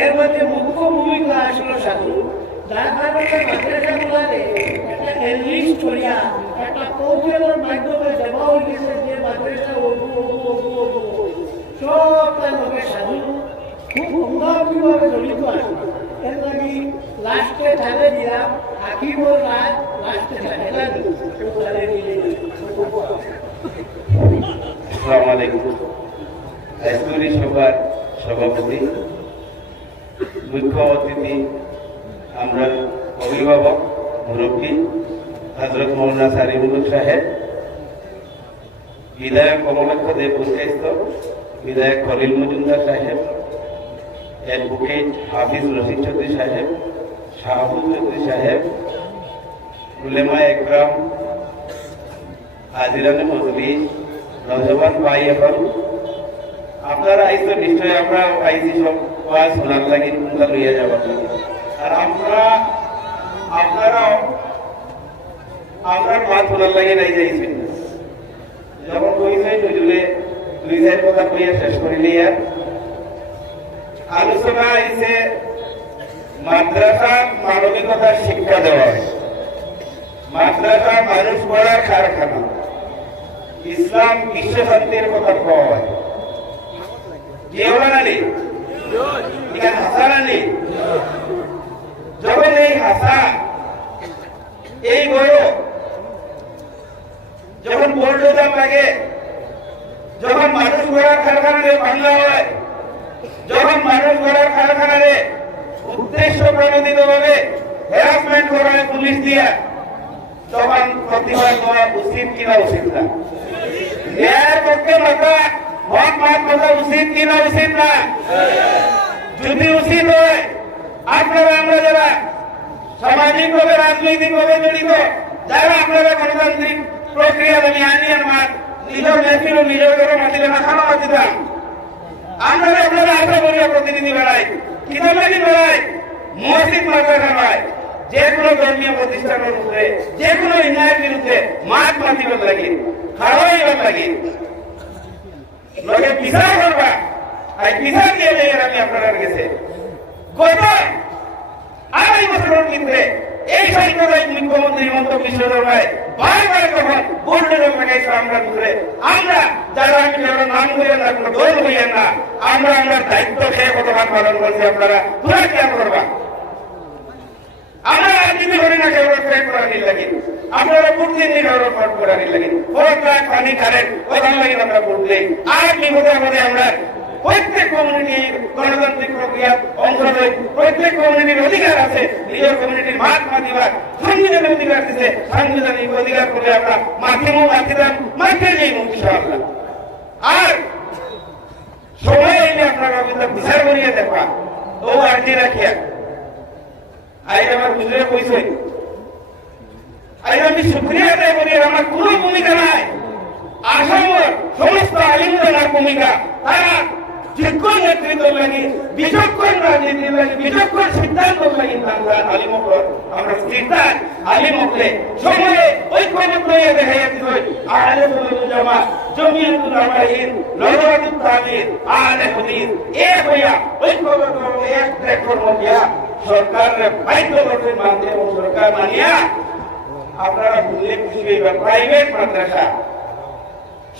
এর মধ্যে মুখ্য ভূমিকা আসলো সাধু। যার কারণে মাদ্রাসাগুলারে একটা এনলিস্ট করিয়া একটা কৌশলের মাধ্যমে দেওয়া হইতেছে যে মাদ্রাসা সবটা লোকের সাধু। খুব সুন্দরভাবে জড়িত আছে। এর লাগি লাস্টে ঢালে দিলাম আঁকিবর রাত লাস্টে সভাপতি মুখ্য অতিথি আমরা অভিভাবক, মুরব্বী হজরত মৌলানা সারিমুল সাহেব, বিধায়ক কমলাক্ষ দেব পুরস্কারিত বিধায়ক খলিল মজুমদার সাহেব অ্যাডভোকেট হাফিজ রশিদ চৌধুরী সাহেব, শাহাবুল চৌধুরী সাহেব, উলেমা একরাম, হাজিরানে মজলিস নজবান ভাই এখন। আপনারা আইসো নিশ্চয় আমরা আইসি সব। ওয়াজ শোনার লাগি তোমরা লইয়া যাবার লাগি। আর আমরা, আপনারা, আমরা মাত শোনার লাগে নাই যাইছি যখন কইছে, নজরুলে দুই চার কথা কইয়া শেষ করিলে আর আলোচনা আইছে মাদ্রাসা মানবিকতার শিক্ষা দেওয়া হয় মাদ্রাসা মানুষ গড়ার কারখানা। ইসলাম বিশ্ব শান্তির কথা কয়। জিয়াউল আলী এখানে হাসান যখন এই হাসা এই গরু যখন বোল্ডোজার লাগে যখন মানুষ গড়ার কারখানারে বাংলা হয় যখন মানুষ গড়ার কারখানারে উদ্দেশ্য প্রণোদিত ভাবে হ্যারাসমেন্ট করা হয় পুলিশ দিয়া, তখন প্রতিবাদ করা উচিত কিনা উচিত না। ন্যায়ের পক্ষে মাথা হক মাত কথা উচিত কিনা উচিত না? যদি উচিত হয় আপনারা আমরা যারা রাজনৈতিক ভাবে জড়িত, যারা আপনারা গণতান্ত্রিক প্রক্রিয়া আমি আনি আমার নিজের নেত্রী নিজের করে মাতিলে মাথানো মাতিতাম আমরা আপনারা আশা করি প্রতিনিধি বেড়াই কিতাব লাগি বেড়াই মসজিদ মাদ্রাসা নয় যে কোনো ধর্মীয় প্রতিষ্ঠানের মধ্যে, যে কোনো অন্যায়ের বিরুদ্ধে মাঠ মাতিবার লাগি খাওয়াইবার লাগি এই সরকারের মুখ্যমন্ত্রী হিমন্ত বিশ্ব শর্মায় বারবার যখন বোর্ডের লাগাইছে আমরা ঘুরে আমরা যারা আমি যারা নাম করেন না কোনো না, আমরা আমরা দায়িত্ব খেয়ে কতবার পালন করছি আপনারা? তোরা কেন করবা? আমরা রাজনীতি করি না কেবল ফ্রেড করার লাগে আপনারা প্রতিদিন নির্ভর ফট করার লাগে আমরা করলে আর বিপদে আমাদের আমরা? প্রত্যেক কমিউনিটির গণতান্ত্রিক প্রক্রিয়া অংশ নেই প্রত্যেক কমিউনিটির অধিকার আছে। নিজের কমিউনিটির মাঠ মাতিবার সংবিধানের অধিকার দিতে সাংবিধানিক অধিকার করে আমরা মাধ্যম মাতিদান মাঠে নেই ইনশাআল্লাহ। আর সময় এলে আপনারা বিচার করিয়া দেখবা ও আর্জি রাখিয়া? আজ আমার হুজুরে কইছে। আজ আমি শুক্রিয়া আদায় করি আমার কোনো ভূমিকা নাই। আসামের সমস্ত আলিমদের ভূমিকা। তারা যোগ্য নেতৃত্ব লাগে, বিচক্ষণ রাজনীতি লাগে, বিচক্ষণ সিদ্ধান্ত লাগে তারা আলিমকর আমরা সিদ্ধান্ত আলিমকলে সময়ে ঐক্যবদ্ধ হয়ে দেখা যাচ্ছে। আহলে সুন্নাত জামা জমিয়াতুল আমাহিন নজরাতুল তামির আহলে হাদিস এক হইয়া হয়ে এক প্ল্যাটফর্ম দিয়া সরকারের বাধ্য করতে মানতে এবং সরকার মানিয়া আপনারা ভুললে খুশি হইবা প্রাইভেট মাদ্রাসা।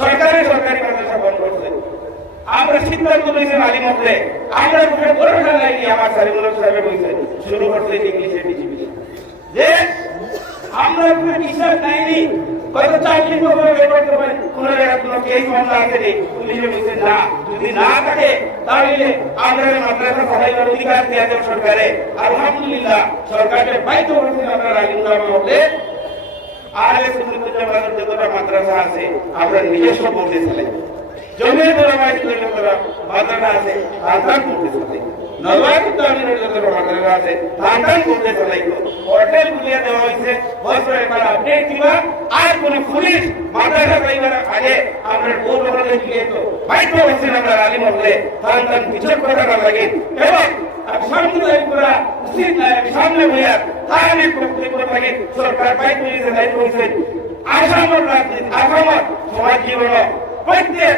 সরকারি সরকারি মাদ্রাসা বন্ধ করছে। আমরা সিদ্ধান্ত নিয়েছি আলী মহলে আমরা উপরে ভরসা লাগি আমার সারিমুল সাহেব বলছে, শুরু করতে ইংলিশে বিজিবি যে আমরা উপরে বিশ্বাস নাইনি কত চাকরি করবে কোন কোনো কেস যে না। যদি না থাকে, তাহলে আমরা মাদ্রাসা পড়াইবার অধিকার সরকারে। আলহামদুলিল্লাহ সরকারের বাধ্য করছেন আমরা রাজেন্দ্র মহলে আর এই সুন্দর যতটা মাদ্রাসা আছে, আমরা নিজস্ব বলতে চালাই জমির মাদ্রাসা আছে আমরা তো আলী মহলে। বিচক করা লাগে। সামনে বইয়া তাহলে সরকার বাইক নিয়ে হয়েছে রাজনীতি, আসামের সমাজ জীবন প্রত্যেক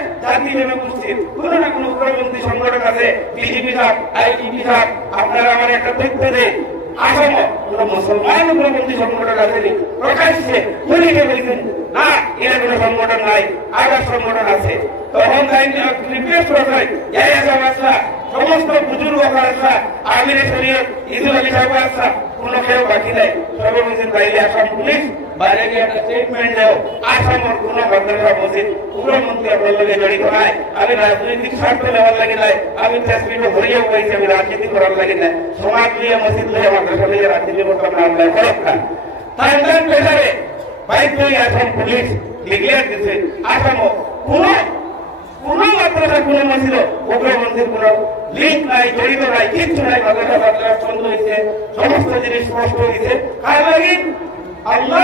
কোন সংগঠন নাই আগার সংগঠন আছে। তখন তাই রিকোয়েস্ট করা হয় এই আসাম আসলা সমস্ত বুজুর্গ আসলা আমির শরীয়ত ইদুল আলী সাহেব আসলা কোনো কেউ বাকি নাই। সবাই বলছেন তাইলে আসাম পুলিশ বাইরে গিয়ে একটা স্টেটমেন্ট দেও আসামের কোন মাদ্রাসা মসজিদ উগ্রমন্ত্রী আপনার লগে জড়িত নাই। আমি রাজনৈতিক স্বার্থ নেওয়ার লাগে নাই। আমি ফেসবুকে ভরিয়ে বলছি আমি রাজনীতি করার লাগে না সমাজ নিয়ে মসজিদ নিয়ে মাদ্রাসা নিয়ে রাজনীতি করতাম না আল্লাহ করব না। তাই পেশারে বাইক নিয়ে আসাম পুলিশ। ডিক্লেয়ার দিচ্ছে আসাম কোন কোন মাদ্রাসা, কোন মসজিদ উগ্রপন্থীর কোন লিঙ্ক নাই, জড়িত নাই, কিচ্ছু নাই। মাদ্রাসা মাদ্রাসা বন্ধ হয়েছে সমস্ত জিনিস স্পষ্ট হয়েছে কার লাগে আল্লাহ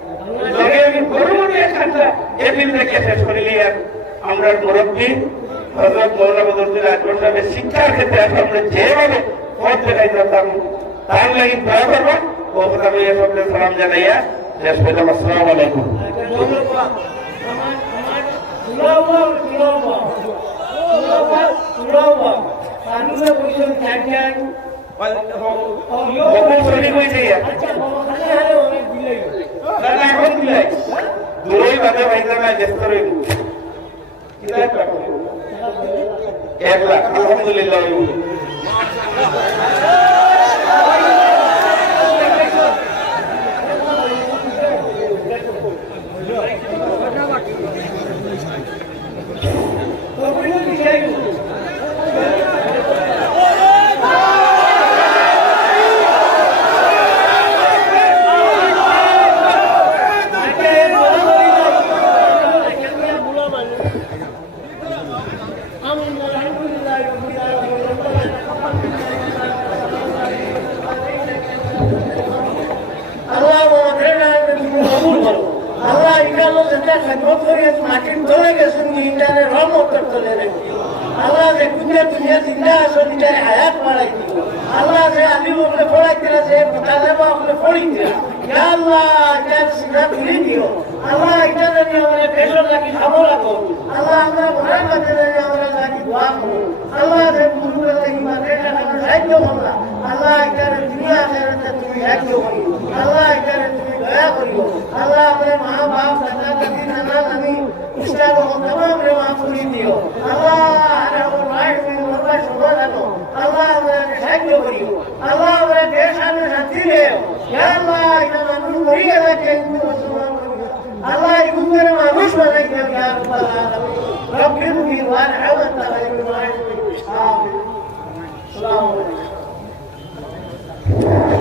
এখানটা এপিল থেকে শেষ করিলি আমরা মুরব্বী হজরত মৌলানা বদরুদ্দিন আকবর সাহেবের শিক্ষার ক্ষেত্রে আমরা যেভাবে পথ দেখাই যেতাম তার লাগি দয়া করব। ও আমি এ সালাম জানাইয়া শেষ করলাম আসসালামু আলাইকুম। বকুল এখন দিলাই দূরই বাদে ভাইজান ব্যস্ত রইল এক লাখ। আলহামদুলিল্লাহ আল্লাহ ইকালো যেটা খেদমত করে মাটির তলে গেছেন ইন্টারে রহমতের তলে রেখে আল্লাহ যে কুঞ্জে কুঞ্জে জিন্দা আসল ইন্টারে হায়াত বাড়াই দিল আল্লাহ যে আলিম ওপরে পড়াই দিলা যে ইয়া আল্লাহ, এটা সিধা ফিরে দিও। আল্লাহ, এটা জানি আমরা পেশর লাগি খাব লাগো আল্লাহ, আমরা ঘরে মাঝে জানি আমরা লাগি দোয়া করো আল্লাহ, যে يا الله اكرم المؤمنين ويدك المسلمين الله يكون معروف عليك يا رب العالمين رب يبكي وأنا عملت عليك السلام عليكم